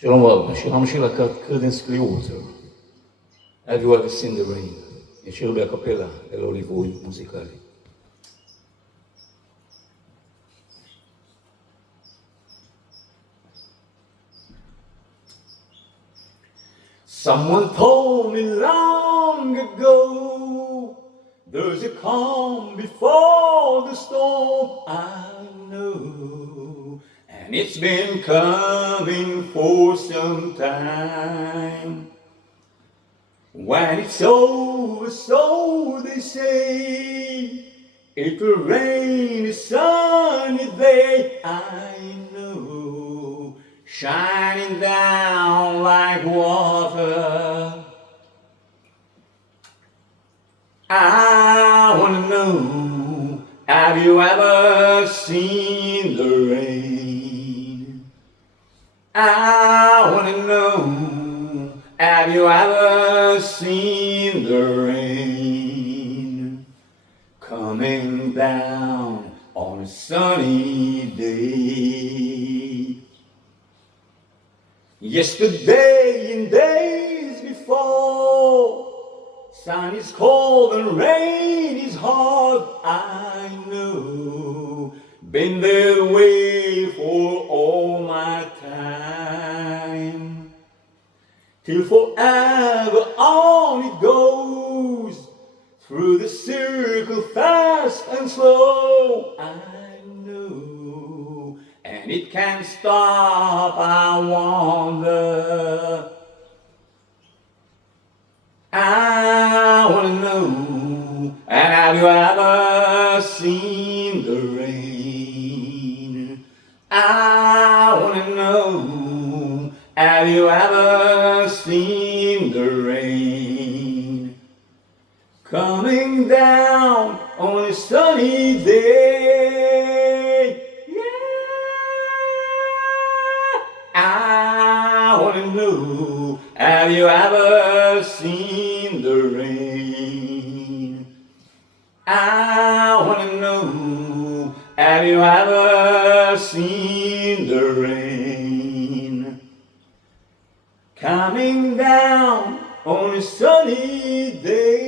שלום רב, שירם של להקת קרדנס קלירווטר. Have you ever seen the rain? שיר באקפלה, ללא ליווי מוזיקלי. Someone told me long ago, there's a calm before the storm. I know, and it's been coming for some time. When it's over, so they say, it will rain a sunny day. I know, shining down like water. I wanna know, have you ever seen the rain? I wanna know, have you ever seen the rain coming down on a sunny day? Yesterday and days before, sun is cold and rain is hard. I know, been that way for all my time. Till forever on it goes, through the circle fast and slow. I know, and it can't stop, I wonder. I wanna know, and have you ever seen the rain? I wanna know, have you ever seen the rain coming down on a sunny day? Yeah, I wanna know, have you ever seen the rain? I wanna know, have you ever seen the rain coming down on a sunny day?